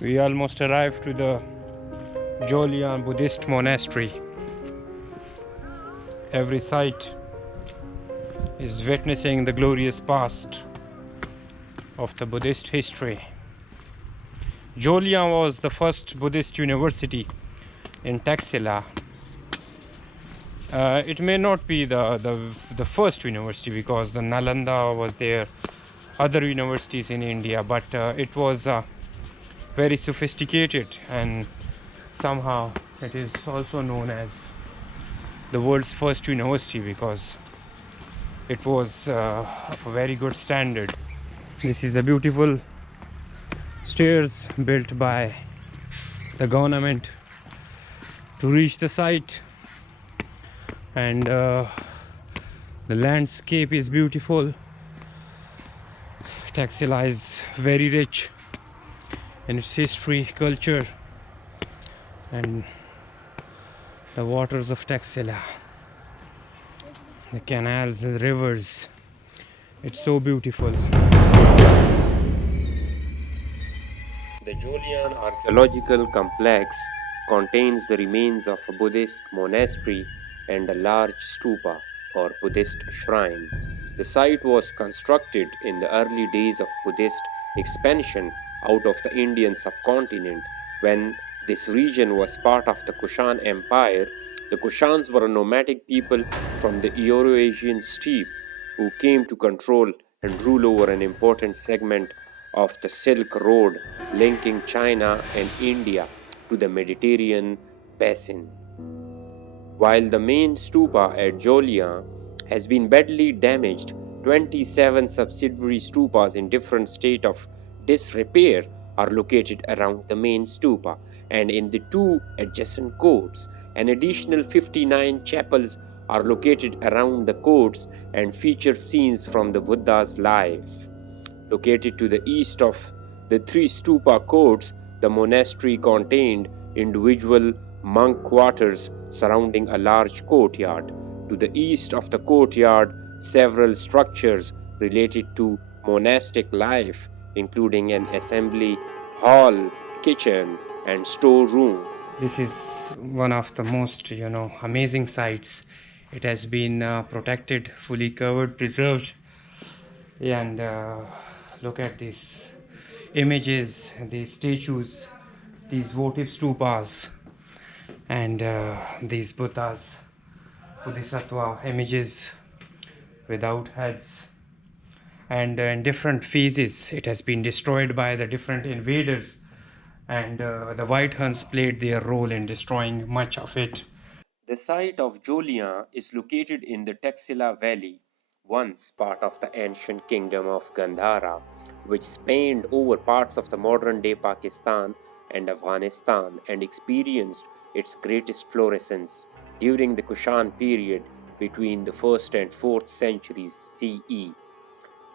We almost arrived to the Jaulian Buddhist monastery. Every site is witnessing the glorious past of the Buddhist history. Jaulian was the first Buddhist university in Taxila. It may not be the first university, because the Nalanda was there, other universities in India, but it was very sophisticated, and somehow it is also known as the world's first university because it was of a very good standard. This is a beautiful stairs built by the government to reach the site, and the landscape is beautiful. Taxila is very rich in its history, culture, and the waters of Taxila, the canals, the rivers. It's so beautiful. The Jaulian archaeological complex contains the remains of a Buddhist monastery and a large stupa or Buddhist shrine. The site was constructed in the early days of Buddhist expansion out of the Indian subcontinent when this region was part of the Kushan Empire. The Kushans were a nomadic people from the Eurasian steppe who came to control and rule over an important segment of the Silk Road linking China and India to the Mediterranean basin. While the main stupa at Jaulian has been badly damaged, 27 subsidiary stupas in different state of disrepair are located around the main stupa and in the two adjacent courts. An additional 59 chapels are located around the courts and feature scenes from the Buddha's life. Located to the east of the three stupa courts, the monastery contained individual monk quarters surrounding a large courtyard. To the east of the courtyard, several structures related to monastic life, including an assembly hall, kitchen, and storeroom. This is one of the most, amazing sites. It has been protected, fully covered, preserved, and look at these images, these statues, these votive stupas, and these Buddhas, Bodhisattva images without heads, and in different phases. It has been destroyed by the different invaders, and the White Huns played their role in destroying much of it. The site of Jaulian is located in the Taxila Valley, once part of the ancient kingdom of Gandhara, which spanned over parts of the modern-day Pakistan and Afghanistan and experienced its greatest florescence during the Kushan period between the 1st and 4th centuries CE.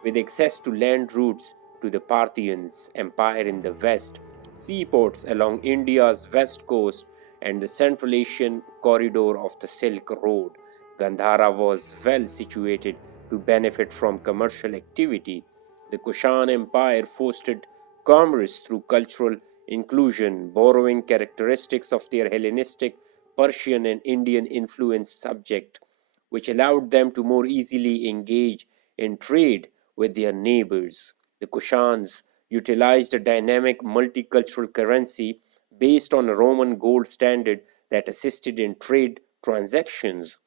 With access to land routes to the Parthians Empire in the west, seaports along India's west coast, and the Central Asian corridor of the Silk Road, Gandhara was well situated to benefit from commercial activity. The Kushan Empire fostered commerce through cultural inclusion, borrowing characteristics of their Hellenistic, Persian, and Indian influenced subject, which allowed them to more easily engage in trade with their neighbors. The Kushans utilized a dynamic multicultural currency based on a Roman gold standard that assisted in trade transactions.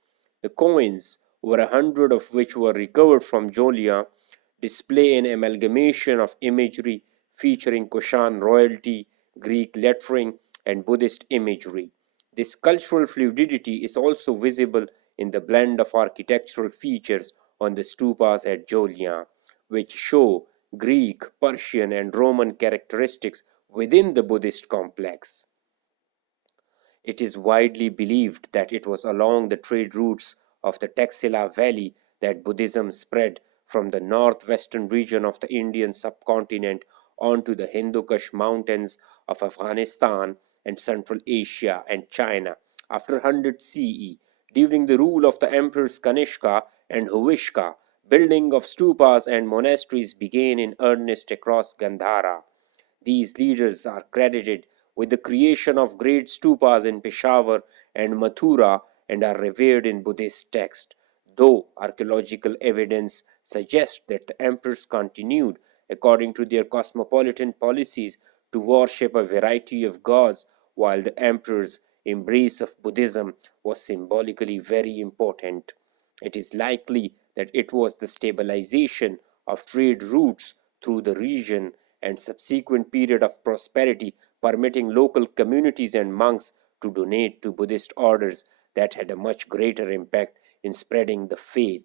The coins, over 100 of which were recovered from Jaulian, display an amalgamation of imagery featuring Kushan royalty, Greek lettering, and Buddhist imagery. This cultural fluidity is also visible in the blend of architectural features on the stupas at Jaulian, which show Greek, Persian, and Roman characteristics within the Buddhist complex. It is widely believed that it was along the trade routes of the Taxila Valley that Buddhism spread from the northwestern region of the Indian subcontinent onto the Hindu Kush mountains of Afghanistan and Central Asia and China after 100 CE. During the rule of the emperors Kanishka and Huvishka, building of stupas and monasteries began in earnest across Gandhara. These leaders are credited with the creation of great stupas in Peshawar and Mathura and are revered in Buddhist texts, though archaeological evidence suggests that the emperors continued, according to their cosmopolitan policies, to worship a variety of gods, while the emperor's embrace of Buddhism was symbolically very important. It is likely that it was the stabilization of trade routes through the region and subsequent period of prosperity permitting local communities and monks to donate to Buddhist orders that had a much greater impact in spreading the faith.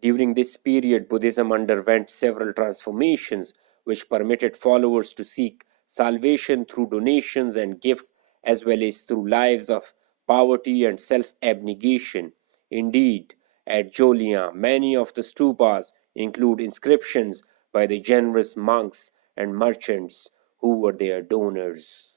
During this period, Buddhism underwent several transformations which permitted followers to seek salvation through donations and gifts as well as through lives of poverty and self-abnegation. Indeed, at Jaulian, many of the stupas include inscriptions by the generous monks and merchants who were their donors.